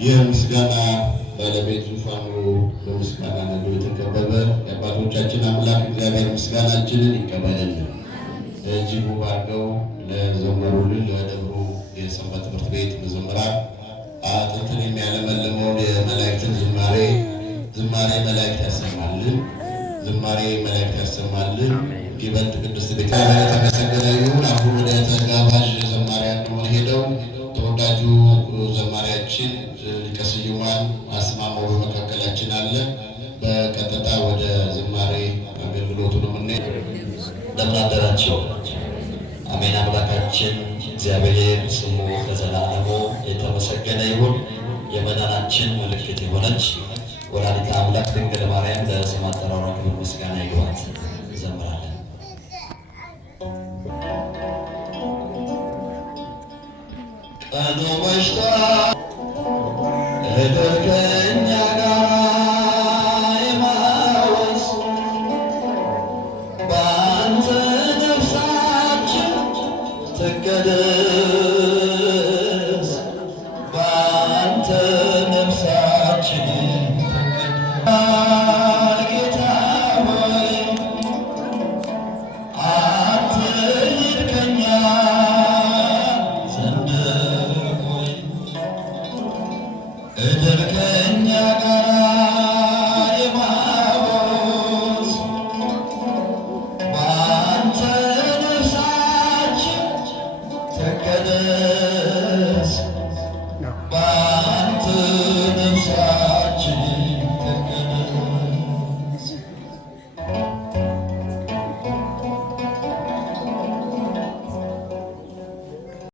የምስጋና ባለቤት ዙፋኑ በምስጋና ነው የተከበበ የአባቶቻችን አምላክ እግዚአብሔር ምስጋናችንን ይቀበልልን። እጅግ ውብ አድርገው ለዘመሩልን ለደብሩ የሰንበት ትምህርት ቤት መዘምራን አጥንትን የሚያለመልመውን የመላእክትን ዝማሬ መላእክት ያሰማልን፣ ዝማሬ መላእክት ያሰማልን። ይበልጥ ቅድስት ቤተ የተመሰገነ ይሁን። አሁን ወደ ተጋባዥ ዘማሪያን ነው ሄደው ተወዳጁ ዘማሪያችን ሊቀ ስዩማን አስማማው በመካከላችን አለ። በቀጥታ ወደ ዝማሬ አገልግሎቱ ነው የምንሄደው። እንደምን አደራችሁ? አሜን። አምላካችን እግዚአብሔር ስሙ ለዘላለሙ የተመሰገነ ይሁን። የመዳናችን ምልክት የሆነች ወላዲተ አምላክ ድንግል ማርያም ለስም አጠራሯ ክብር ምስጋና ይግባት። እንዘምራለን። ቀኑ መሽቷል፣ እድል ከእኛ ጋር የማወስ በአንተ ነፍሳችን ትቀደስ፣ በአንተ ነፍሳችን